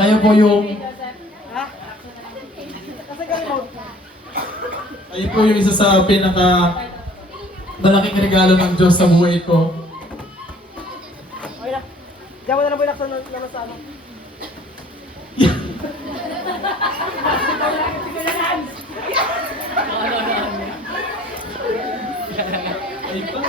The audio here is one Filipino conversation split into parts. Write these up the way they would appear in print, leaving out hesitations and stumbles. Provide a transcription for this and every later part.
Kayo po yung... Kayo po yung isa sa pinaka malaking regalo ng Diyos sa buhay ko. Okay na. Diyan mo na lang po ilaksan naman sa ano. Ay pa.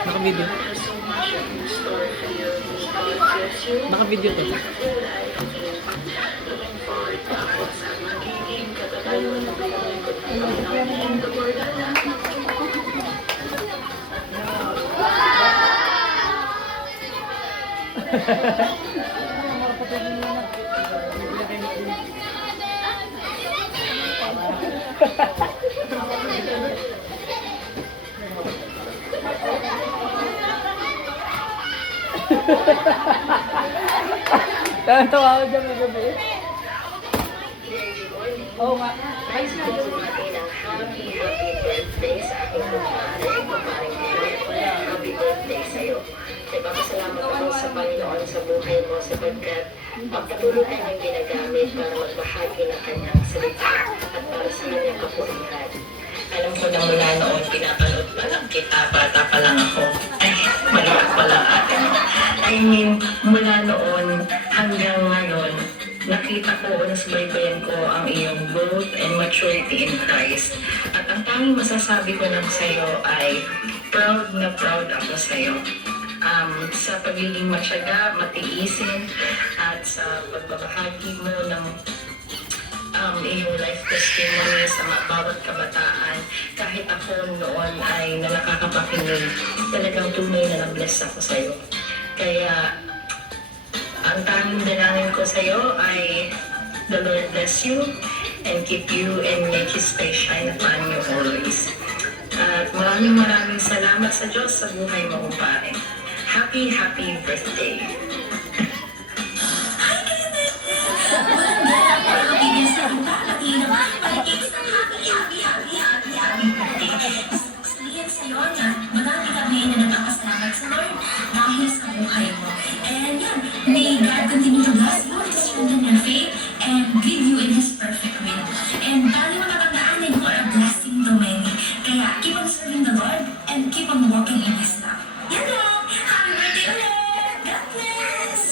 Naka-video. Naka-video to. Tawa ako dyan magabi. Oo nga. Ay, siya. Happy birthday sa aking kumpare. Happy birthday sa'yo. Nagpapasalamat ako sa Panginoon sa buhay mo sapagkat pagpatuloy ka niyang ginagamit para magbahagi ng kanyang salita at para sa kanyang kapurihan. Alam ko na mula noon, pinapanood pa lang kita, bata pa lang ako. Ay, maliit pa lang ate. I mean, mula noon hanggang ngayon, nakita ko, nasbaybayan ko ang iyong growth and maturity in Christ. At ang tanging masasabi ko lang sa'yo ay proud na proud ako sa'yo. Sa pagiging matyaga, matiisin, at sa pagbabahagi mo ng iyong life testimony sa bawat kabataan. Kahit ako noon ay nakakapakinig, talagang tunay na na-bless ako sa'yo. Kaya, ang tanging dalangin ko sa'yo ay the Lord bless you and keep you and make His face shine upon you always. At maraming salamat sa Diyos sa buhay mo, kumpare. Happy birthday! Marami kami na nagpapasalamat sa Lord dahil sa buhay mo. And yan, may God continue to bless you, to strengthen your faith, and give you in His perfect will. And dahil mo natandaan na you are a blessing to many. Kaya keep on serving the Lord and keep on walking in His love. Yan lang! Happy birthday ulit! God bless!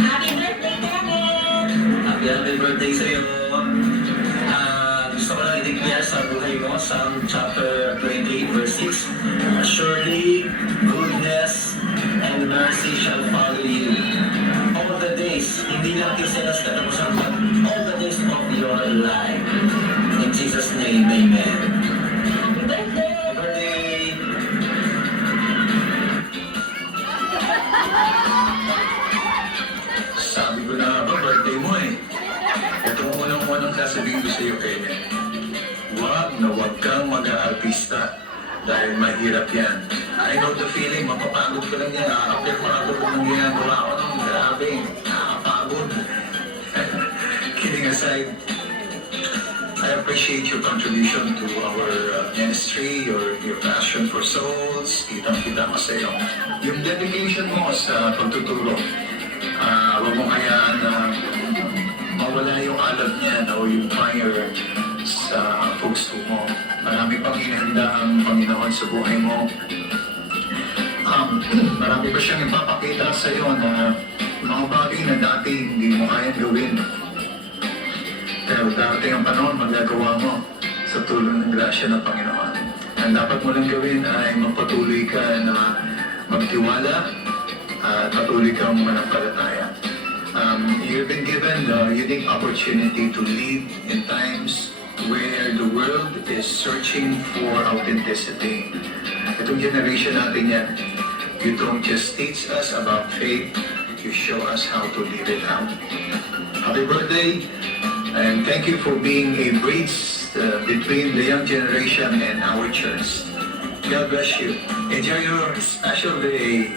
Happy birthday, Kevin! Happy birthday sa'yo. Gusto ko lang i-declare sa buhay mo, Psalm chapter 28 verse 6. Surely, goodness and mercy shall follow you all the days, hindi lang kiselas katapusan, but all the days of your life. In Jesus' name, amen. Happy birthday! Happy birthday! Sabi ko na ba, birthday mo eh. Ito ang unang-unang sasabihin ko sa iyo, Kevin. Huwag kang mag-aartista dahil mahirap yan. I know the feeling, mapapagod ko lang yan. Nakakapagod ko ng ginagawa ko nung grabe. Nakakapagod. Kidding aside, I appreciate your contribution to our ministry, your passion for souls. Kitang-kita ko sa iyo. Yung dedication mo sa pagtuturo. Huwag mo hayaan na mawala yung alat niya o yung fire sa puso mo. Marami pang inihanda ang Panginoon sa buhay mo. Marami pa siyang ipapakita sa iyo na mga bagay na dati hindi mo kayang gawin. Kaya Pero darating ang panahon, magagawa mo sa tulong ng grasya ng Panginoon. Ang dapat mo lang gawin ay magpatuloy ka na magtiwala at patuloy kang manampalataya. You've been given the unique opportunity to lead in times where the world is searching for authenticity. Itong generation natin yan, you don't just teach us about faith, you show us how to live it out. Happy birthday, and thank you for being a bridge between the young generation and our church. God bless you. Enjoy your special day.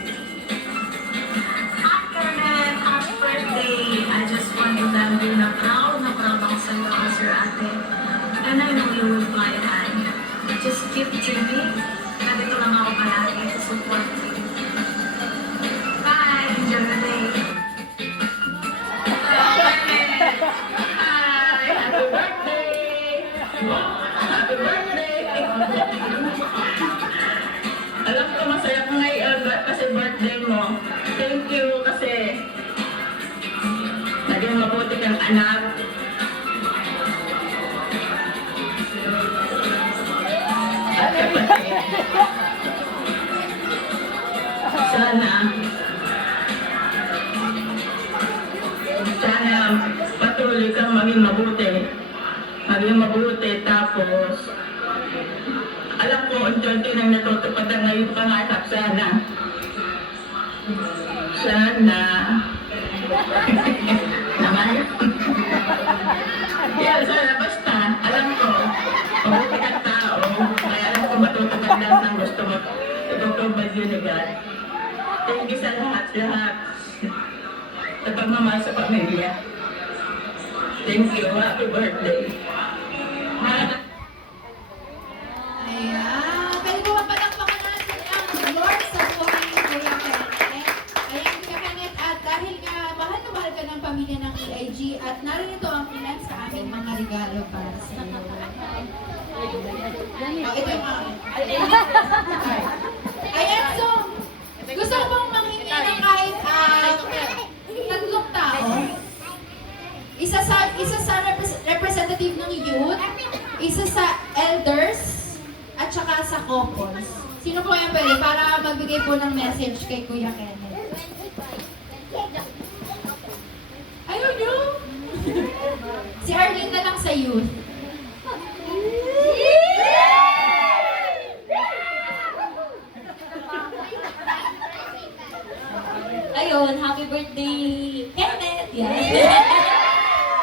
Happy birthday! I just want to tell you na proud ako sa iyo, Sir Ate. And I know you will fly high. Just keep dreaming. Nandito lang ako palagi to support you. Bye! Enjoy the day! Hi! Happy birthday! Happy birthday! Alam ko masaya ka ngayon kasi birthday mo. Thank you kasi naging mabuti kang anak. At kapatid. Sana patuloy kang maging mabuti. Maging mabuti tapos alam ko unti-unti nang natutupad ang ngayon pangarap. Sana naman. Yeah, sana basta alam ko mabuti kang tao, kaya alam ko matutupad lahat ng gusto mo. Itutupad yun ni God. Thank you sa lahat sa pagmamahal sa pamilya. Thank you. Happy birthday. Ayan. Pwede ko mapalakpakan natin ang Lord sa buhay ni Kuya Kenneth. Ayan, Kuya Kenneth, at dahil nga mahal na mahal ka ng pamilya ng EIG at narito ang ilan sa aming mga regalo para sa iyo. Oh, ito yung mga. Ayan, so, gusto ko bang manghingi ng kahit tatlong tao? Isa sa representative ng youth, isa sa elders, at saka sa couples. Sino po yan pwede para magbigay po ng message kay Kuya Kenneth? Ayun yun! Si Arlene na lang sa youth. Ayun, happy birthday, Kenneth! Yan.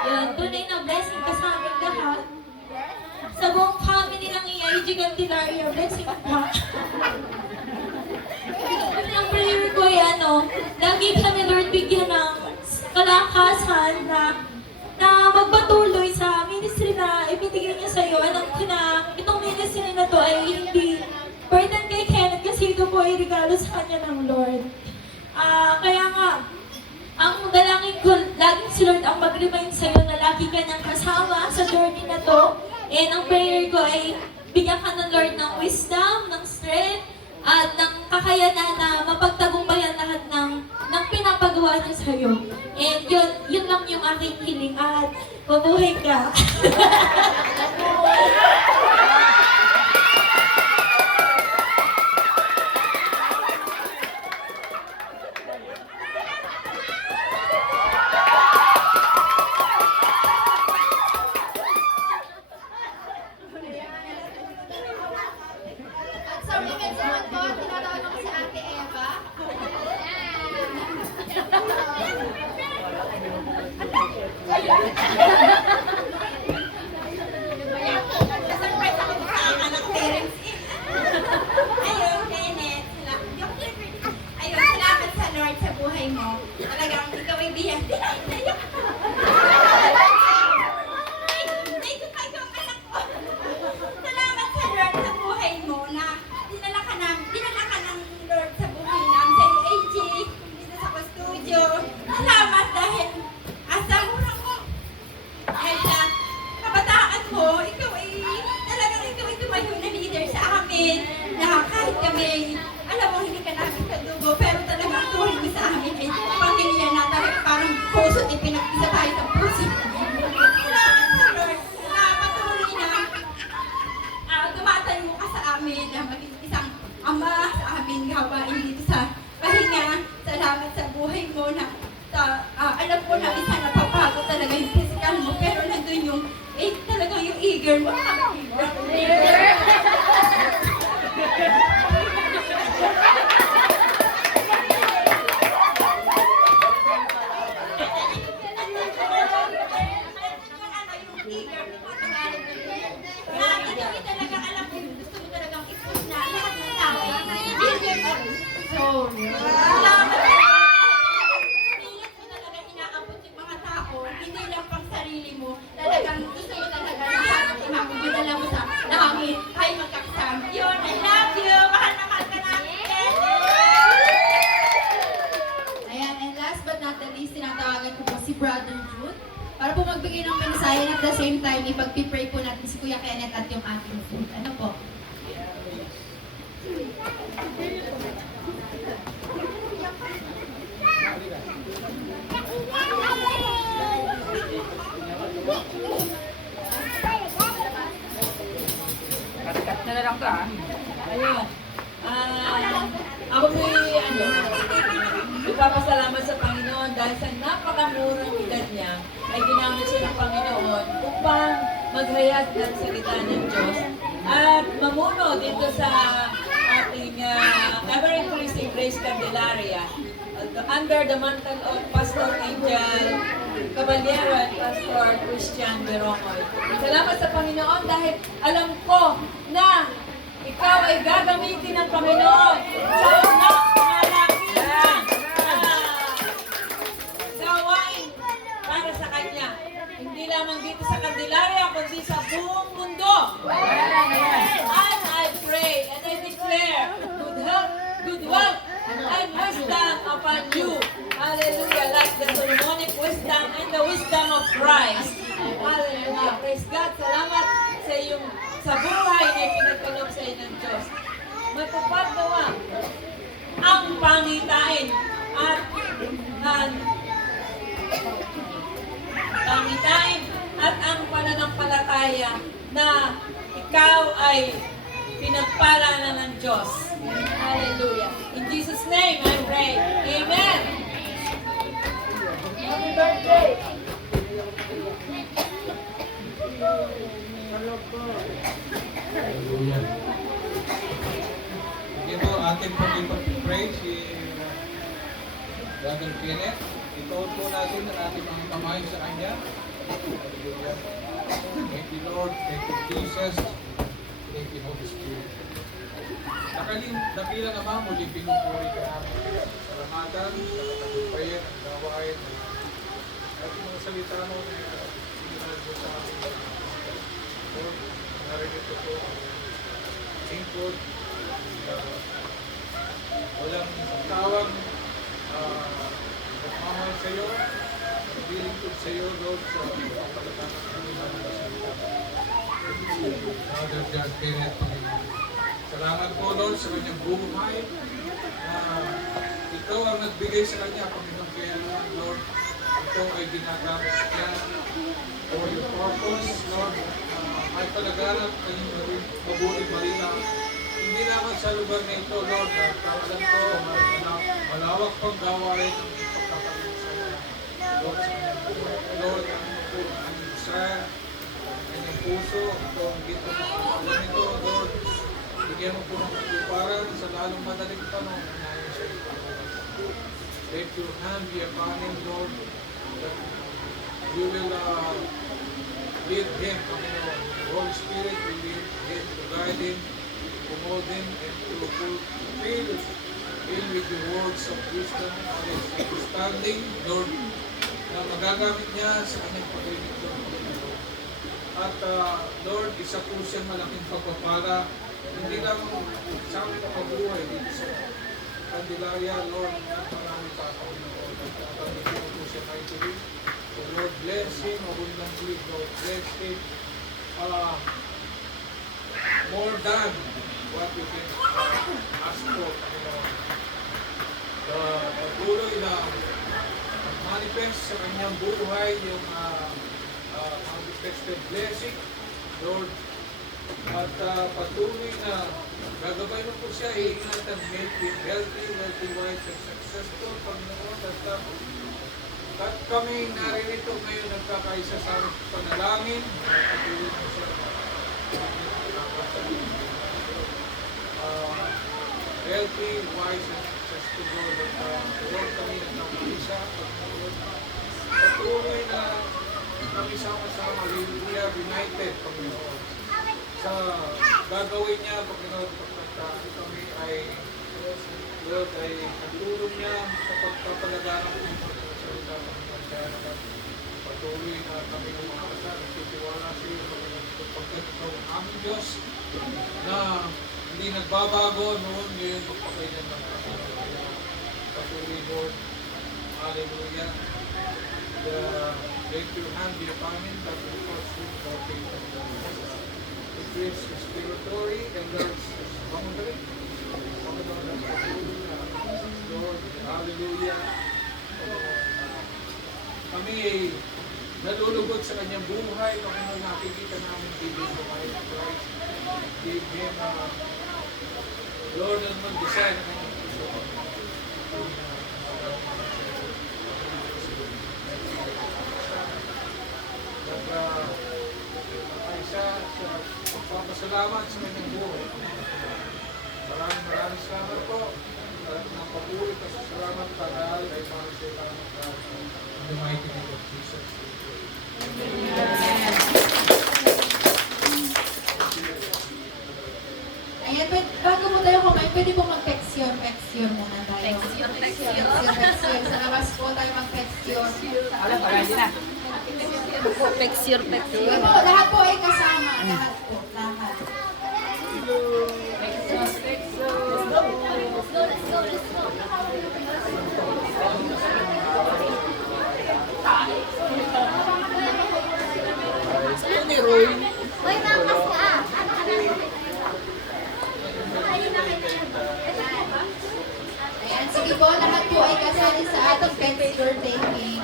Yun, tunay na blessing ka sa amin lahat. Sa buong family ng EIG Candelaria, blessing ka. Ang prayer ko yan, lagi ka ni Lord bigyan ng kalakasan na magpatuloy sa ministry na ibinigay niya sa iyo. Alam ko na itong ministry na to ay hindi burden kay Kenneth kasi ito po ay regalo sa kanya ng Lord. Kaya nga, ang dalangin ko, laging si Lord ang mag-remind sa'yo na lagi ka niyang kasama sa journey na to. And ang prayer ko ay bigyan ka ng Lord ng wisdom, ng strength, at ng kakayanan na mapagtagumpayan lahat ng pinapagawa niya sa'yo. And yun lang yung aking hiling at mabuhay ka. At sa ulitin naman po, tinatawag ko si Ate Eva. Surprise ako sa anak parents. Ayun, Kenneth. Ayun, salamat sa Lord sa buhay mo. Talagang ikaw ay biyang. Salamat sa Lord sa buhay mo na dinala ka ng Lord sa buhay namin sa EIG, dito sa studio. Salamat dahil asa mura ko. Dahil sa kabataan mo, ikaw ay tumayo na leader sa amin na kahit kami, alam mo, hindi ka namin kadugo, pero talagang tuloy mo sa amin ay pamilya na talagang parang puso at pinag-isa tayo sa puso. Salamat sa trigger mo. Trigger. Hindi lang pang sarili mo, talagang gusto mo talaga na makikita mo sa langit ay magkakasama. Yun, I love you! Mahal na mahal ka namin! Ayan, and last but not the least, tinatawagan ko po si Brother Jude para po magbigay ng mensahe and at the same time, ipag-pray po natin si Kuya Kenneth at yung ating food. Ano po? Ayun. Ako may ipapasalamat sa Panginoon dahil sa napakamurang edad niya ay ginamit siya ng Panginoon upang maghayag ng salita ng Diyos at mamuno dito sa ating ever-increasing Grace Candelaria under the mantle of Pastor Angel Caballero at Pastor Christian Berongoy. Salamat sa Panginoon dahil alam ko na ikaw ay gagamitin ng Panginoon sa napakalaking gawain para sa Kanya. Hindi lamang dito sa Candelaria, kundi sa buong mundo. And I pray and I declare good health, good wealth, and wisdom upon you. Hallelujah. Like the Solomonic wisdom and the wisdom of Christ. Hallelujah. Praise God. Salamat sa iyong sa buhay na pinagkaloob sa inyo ng Diyos. Matupad-gawa ang pangitain at ang pananampalataya na ikaw ay pinagpala na ng Diyos. Hallelujah. In Jesus' name I pray. Amen. Happy birthday! Hallelujah. Sige po, ating pag-pray si Brother Kenneth. Ituon po natin ang ating mga kamay sa Kanya. Hallelujah. Thank you, Lord. Thank you, Jesus. Thank you, Holy Spirit. Dakila naman, muli pinupuri ka namin. Salamatan, sa prayer, ang gawain, at yung mga salita mo na sinunod mo sa amin. Lord, narinig ko po ang lingkod. Walang tawang magmamahal sa iyo, naglilingkod sa iyo, Lord, sa pagkakatakas ng mga salita. Father God, Kenneth, Panginoon. Salamat po, Lord, sa kanyang buhay na ikaw ang nagbigay sa kanya, Panginoon, kaya naman, Lord, ito ay ginagamit niya for your purpose, Lord. Ay palaganap kanyang mabuting balita. Hindi naman sa lugar na ito, Lord, at kawalan ko, malawak pang gawain ang pagkakalit sa kanya. Lord, sa kanyang buhay. Lord, ang desire, ang kanyang puso, ito ang dito na ito, Lord. Bigyan mo po ng katuparan sa lalong madaling tanong na namin sa iyo. Let your hand be upon him, Lord, that you will lead him, Panginoon. The Holy Spirit will lead him to guide him, to mold him, and to fill with the words of wisdom and understanding, Lord, na magagamit niya sa kanyang pag-ibig, Lord. At Lord, isa po siyang malaking pagpapala, hindi lang sa aming kapabuhay dito sa Candelaria, Lord, at marami pa ako, Lord, at pag-ibig po siya maituloy. So Lord, bless him abundantly, Lord, bless him more than what we can ask for, Panginoon. Patuloy na manifest sa kanyang buhay yung manifested blessing, Lord, at patuloy na gagabay mo po siya, iingat and make him healthy, wise, and successful, Panginoon, at kami naririto ngayon nagkakaisa sa panalangin, patuloy mo siya healthy, wise, and successful, Lord. At Lord, kami nagkakaisa. Patuloy na kami sama-sama, hallelujah, united, Panginoon. Sa gagawin niya, Panginoon, pagkakita kami ay, Lord, ay natulong niya sa pagpapalaganap ng Panginoon sa salita, Panginoon. Kaya naman, patuloy na kami umakasa, nagtitiwala sa iyo, Panginoon, sapagkat ikaw ang aming Diyos na hindi nagbabago noon, ngayon, magpakailan ng Panginoon. Patuloy, Lord, hallelujah. Let your hand be upon him that will pursue the faith of God. Increase his territory and enlarge his boundary. Panginoon ang patuloy na, Lord, hallelujah. Kami nalulugod sa kanyang buhay, Panginoon, nakikita namin giving the life of Christ. Give him, Lord, ang mag-design ng kanyang puso. Ay sa pagpapasalamat sa kanyang buhay. Maraming salamat po. At ng patuloy pasasalamat tagal ay para sa ilang tao. In the mighty name of Jesus. Ayan, bago mo tayo kumain, pwede po mag-texture muna tayo. Texture. Sa labas po tayo mag-texture. Sige po, lahat po ay kasama. Lahat po, lahat. Ayan, sige po, lahat po ay kasali sa atong texture taking.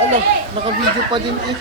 Ano, naka-video pa din eh.